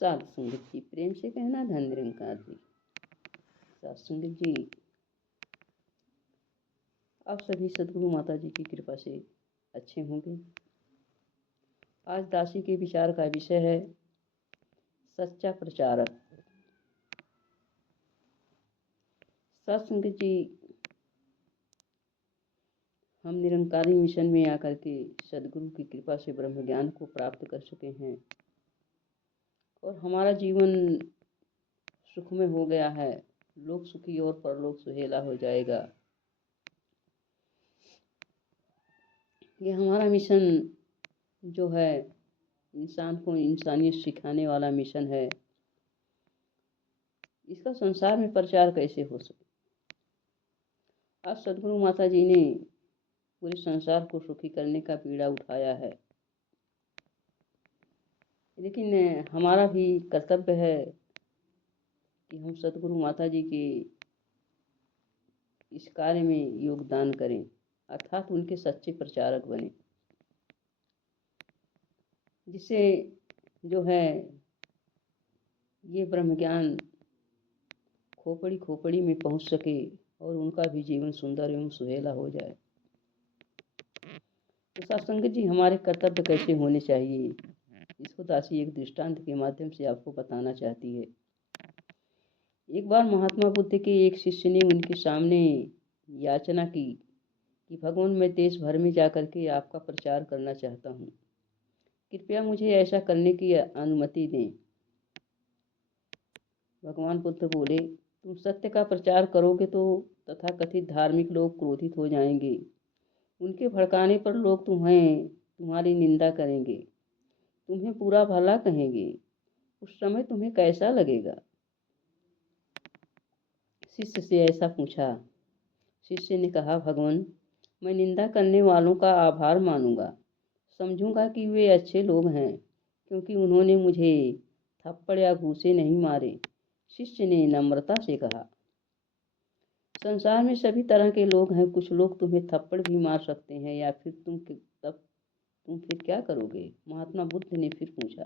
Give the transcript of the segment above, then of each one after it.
साध संगत जी, प्रेम से कहना धन निरंकार जी। साध संगत जी, आप सभी सदगुरु माता जी की कृपा से अच्छे होंगे। आज दासी के विचार का विषय है सच्चा प्रचारक। साध संगत जी, हम निरंकारी मिशन में आकर के सदगुरु की कृपा से ब्रह्म ज्ञान को प्राप्त कर चुके हैं और हमारा जीवन सुख में हो गया है। लोक सुखी और परलोक सुहेला हो जाएगा। ये हमारा मिशन जो है इंसान को इंसानियत सिखाने वाला मिशन है। इसका संसार में प्रचार कैसे हो सके। आज सदगुरु माता जी ने पूरे संसार को सुखी करने का बीड़ा उठाया है, लेकिन हमारा भी कर्तव्य है कि हम सदगुरु माता जी के इस कार्य में योगदान करें, अर्थात उनके सच्चे प्रचारक बने, जिससे जो है ये ब्रह्म ज्ञान खोपड़ी खोपड़ी में पहुंच सके और उनका भी जीवन सुंदर एवं सुहेला हो जाए। तो सत्संग जी, हमारे कर्तव्य कैसे होने चाहिए, इसको दासी एक दृष्टांत के माध्यम से आपको बताना चाहती है। एक बार महात्मा बुद्ध के एक शिष्य ने उनके सामने याचना की कि भगवान, मैं देश भर में जाकर के आपका प्रचार करना चाहता हूँ, कृपया मुझे ऐसा करने की अनुमति दें। भगवान बुद्ध बोले, तुम सत्य का प्रचार करोगे तो तथाकथित धार्मिक लोग क्रोधित हो जाएंगे। उनके भड़काने पर लोग तुम्हारी निंदा करेंगे, तुम्हें बुरा भला कहेंगे। उस समय तुम्हें कैसा लगेगा। शिष्य से ऐसा पूछा। शिष्य ने कहा, भगवान, मैं निंदा करने वालों का आभार मानूंगा, समझूंगा कि वे अच्छे लोग हैं, क्योंकि उन्होंने मुझे थप्पड़ या घूंसे नहीं मारे। शिष्य ने नम्रता से कहा, संसार में सभी तरह के लोग हैं। कुछ लोग तुम्हें थप्पड़ भी मार सकते हैं, या फिर तुम फिर क्या करोगे। महात्मा बुद्ध ने फिर पूछा।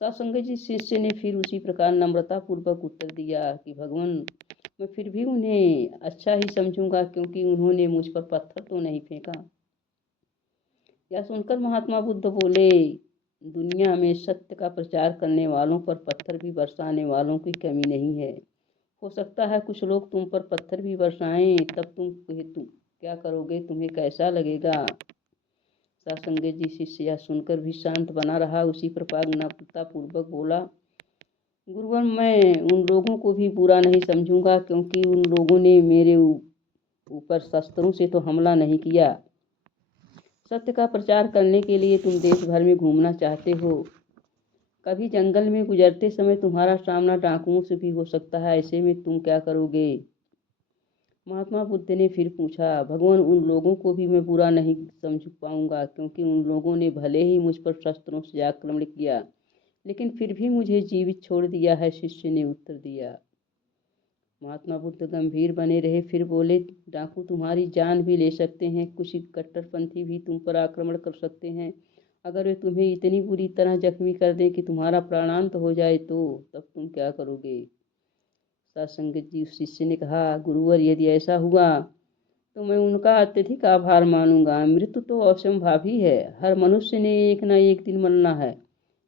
सत्संग जी, शिष्य ने फिर उसी प्रकार नम्रता पूर्वक उत्तर दिया कि भगवान, मैं फिर भी उन्हें अच्छा ही समझूंगा, क्योंकि उन्होंने मुझ पर पत्थर तो नहीं फेंका। यह सुनकर महात्मा बुद्ध बोले, दुनिया में सत्य का प्रचार करने वालों पर पत्थर भी बरसाने वालों की कमी नहीं है। हो सकता है कुछ लोग तुम पर पत्थर भी बरसाएं, तब तुम क्या करोगे, तुम्हें कैसा लगेगा। सत्संग जी, शिष्य यह सुनकर भी शांत बना रहा। उसी प्रकार नम्रता पूर्वक बोला, गुरुवर, मैं उन लोगों को भी बुरा नहीं समझूंगा, क्योंकि उन लोगों ने मेरे ऊपर शस्त्रों से तो हमला नहीं किया। सत्य का प्रचार करने के लिए तुम देश भर में घूमना चाहते हो। कभी जंगल में गुजरते समय तुम्हारा सामना डाकुओं से भी हो सकता है। ऐसे में तुम क्या करोगे। महात्मा बुद्ध ने फिर पूछा, भगवान, उन लोगों को भी मैं बुरा नहीं समझ पाऊंगा, क्योंकि उन लोगों ने भले ही मुझ पर शस्त्रों से आक्रमण किया, लेकिन फिर भी मुझे जीवित छोड़ दिया है। शिष्य ने उत्तर दिया। महात्मा बुद्ध गंभीर बने रहे। फिर बोले, डाकू तुम्हारी जान भी ले सकते हैं। कुछ कट्टरपंथी भी तुम पर आक्रमण कर सकते हैं। अगर वे तुम्हें इतनी बुरी तरह जख्मी कर दें कि तुम्हारा प्राणांत हो जाए, तो तब तुम क्या करोगे। सत्संग जी, शिष्य ने कहा, गुरुवर, यदि ऐसा हुआ तो मैं उनका अत्यधिक आभार मानूंगा। मृत्यु तो असंभावी है। हर मनुष्य ने एक न एक दिन मरना है।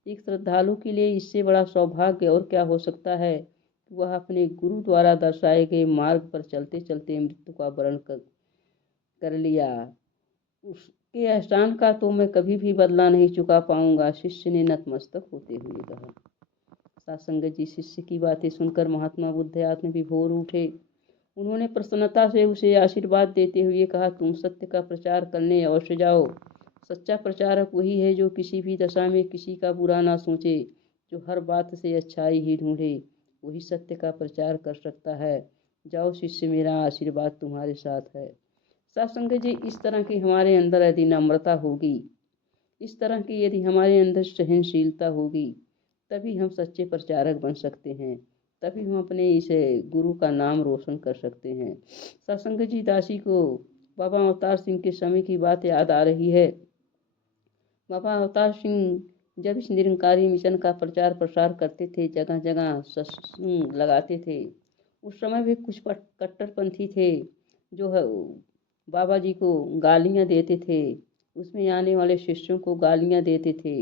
एक श्रद्धालु के लिए इससे बड़ा सौभाग्य और क्या हो सकता है कि वह अपने गुरु द्वारा दर्शाए गए मार्ग पर चलते चलते मृत्यु का वरण कर लिया। उसके एहसान का तो मैं कभी भी बदला नहीं चुका पाऊंगा। शिष्य ने नतमस्तक होते हुए कहा। सत्संग जी, शिष्य की बातें सुनकर महात्मा बुद्ध आत्मविभोर उठे। उन्होंने प्रसन्नता से उसे आशीर्वाद देते हुए कहा, तुम सत्य का प्रचार करने अवश्य जाओ। सच्चा प्रचारक वही है जो किसी भी दशा में किसी का बुरा ना सोचे, जो हर बात से अच्छाई ही ढूंढे। वही सत्य का प्रचार कर सकता है। जाओ शिष्य, मेरा आशीर्वाद तुम्हारे साथ है। सत्संग जी, इस तरह की हमारे अंदर यदि नम्रता होगी, इस तरह की यदि हमारे अंदर सहनशीलता होगी, तभी हम सच्चे प्रचारक बन सकते हैं। तभी हम अपने इस गुरु का नाम रोशन कर सकते हैं। सत्संग जी, दासी को बाबा अवतार सिंह के समय की बात याद आ रही है। बाबा अवतार सिंह जब इस निरंकारी मिशन का प्रचार प्रसार करते थे, जगह जगह सत्संग लगाते थे, उस समय भी कुछ कट्टरपंथी थे जो है बाबा जी को गालियां देते थे, उसमें आने वाले शिष्यों को गालियां देते थे।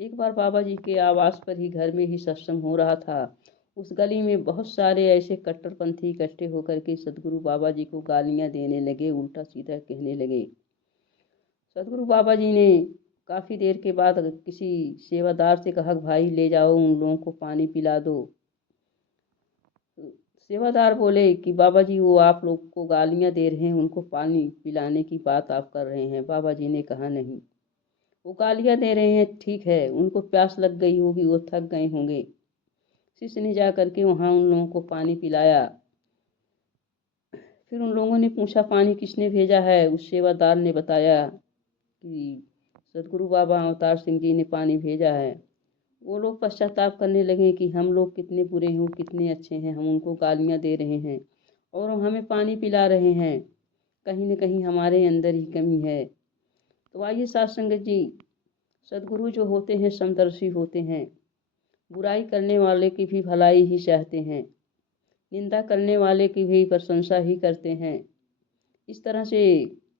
एक बार बाबा जी के आवास पर ही, घर में ही सत्संग हो रहा था। उस गली में बहुत सारे ऐसे कट्टरपंथी इकट्ठे होकर के सदगुरु बाबा जी को गालियां देने लगे, उल्टा सीधा कहने लगे। सदगुरु बाबा जी ने काफ़ी देर के बाद किसी सेवादार से कहा कि भाई ले जाओ, उन लोगों को पानी पिला दो। सेवादार बोले कि बाबा जी वो आप लोग को गालियां दे रहे हैं, उनको पानी पिलाने की बात आप कर रहे हैं। बाबा जी ने कहा नहीं, वो गालियां दे रहे हैं, ठीक है, उनको प्यास लग गई होगी, वो थक गए होंगे। शिष्य ने जा करके वहाँ उन लोगों को पानी पिलाया। फिर उन लोगों ने पूछा पानी किसने भेजा है। उस सेवादार ने बताया कि सदगुरु बाबा अवतार सिंह जी ने पानी भेजा है। वो लोग पश्चाताप करने लगे कि हम लोग कितने बुरे हैं, कितने अच्छे हैं, हम उनको गालियां दे रहे हैं और हमें पानी पिला रहे हैं, कहीं न कहीं हमारे अंदर ही कमी है। तो आइए साथ संगत जी, सदगुरु जो होते हैं समदर्शी होते हैं, बुराई करने वाले की भी भलाई ही चाहते हैं, निंदा करने वाले की भी प्रशंसा ही करते हैं। इस तरह से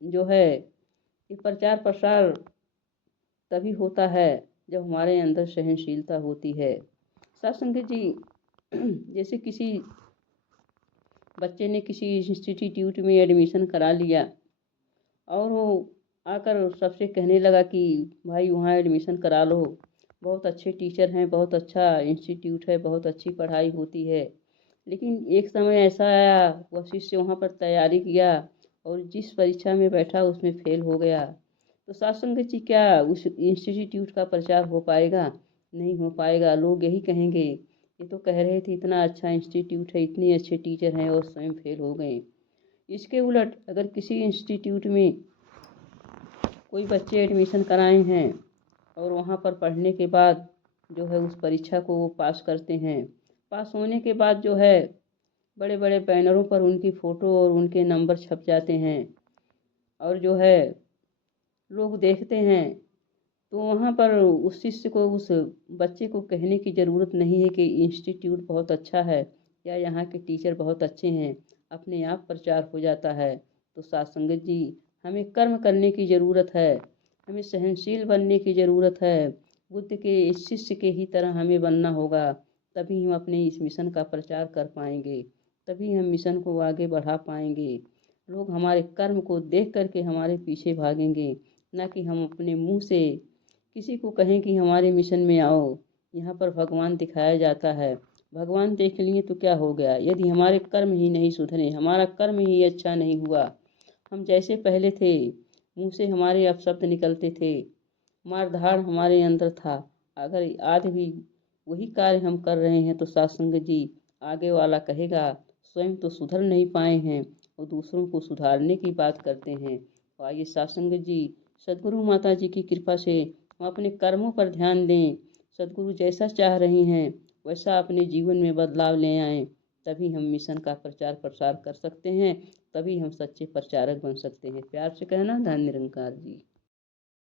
जो है ये प्रचार प्रसार तभी होता है जब हमारे अंदर सहनशीलता होती है। साथ संगत जी, जैसे किसी बच्चे ने किसी इंस्टीट्यूट में एडमिशन करा लिया और वो आकर सबसे कहने लगा कि भाई वहाँ एडमिशन करा लो, बहुत अच्छे टीचर हैं, बहुत अच्छा इंस्टीट्यूट है, बहुत अच्छी पढ़ाई होती है। लेकिन एक समय ऐसा आया, वह शिष्य वहाँ पर तैयारी किया और जिस परीक्षा में बैठा उसमें फेल हो गया। तो साथ संगत जी, क्या उस इंस्टीट्यूट का प्रचार हो पाएगा? नहीं हो पाएगा। लोग यही कहेंगे, ये तो कह रहे थे इतना अच्छा इंस्टीट्यूट है, इतने अच्छे टीचर हैं और स्वयं फेल हो गए। इसके उलट अगर किसी इंस्टीट्यूट में कोई बच्चे एडमिशन कराए हैं और वहाँ पर पढ़ने के बाद जो है उस परीक्षा को वो पास करते हैं, पास होने के बाद जो है बड़े बड़े बैनरों पर उनकी फ़ोटो और उनके नंबर छप जाते हैं और जो है लोग देखते हैं, तो वहाँ पर उस शिष्य को, उस बच्चे को कहने की ज़रूरत नहीं है कि इंस्टीट्यूट बहुत अच्छा है या यहाँ के टीचर बहुत अच्छे हैं, अपने आप प्रचार हो जाता है। तो साथ संगत जी, हमें कर्म करने की ज़रूरत है, हमें सहनशील बनने की ज़रूरत है, बुद्ध के इस शिष्य के ही तरह हमें बनना होगा। तभी हम अपने इस मिशन का प्रचार कर पाएंगे, तभी हम मिशन को आगे बढ़ा पाएंगे। लोग हमारे कर्म को देख करके हमारे पीछे भागेंगे, ना कि हम अपने मुंह से किसी को कहें कि हमारे मिशन में आओ। यहाँ पर भगवान दिखाया जाता है, भगवान देख लिए तो क्या हो गया, यदि हमारे कर्म ही नहीं सुधरे, हमारा कर्म ही अच्छा नहीं हुआ, हम जैसे पहले थे, मुंह से हमारे अपशब्द निकलते थे, मार धाड़ हमारे अंदर था, अगर आज भी वही कार्य हम कर रहे हैं तो सत्संग जी, आगे वाला कहेगा स्वयं तो सुधर नहीं पाए हैं और दूसरों को सुधारने की बात करते हैं। तो आइए सत्संग जी, सदगुरु माता जी की कृपा से हम अपने कर्मों पर ध्यान दें, सदगुरु जैसा चाह रही हैं वैसा अपने जीवन में बदलाव ले आएं, तभी हम मिशन का प्रचार प्रसार कर सकते हैं, तभी हम सच्चे प्रचारक बन सकते हैं। प्यार से कहना, धन निरंकार जी।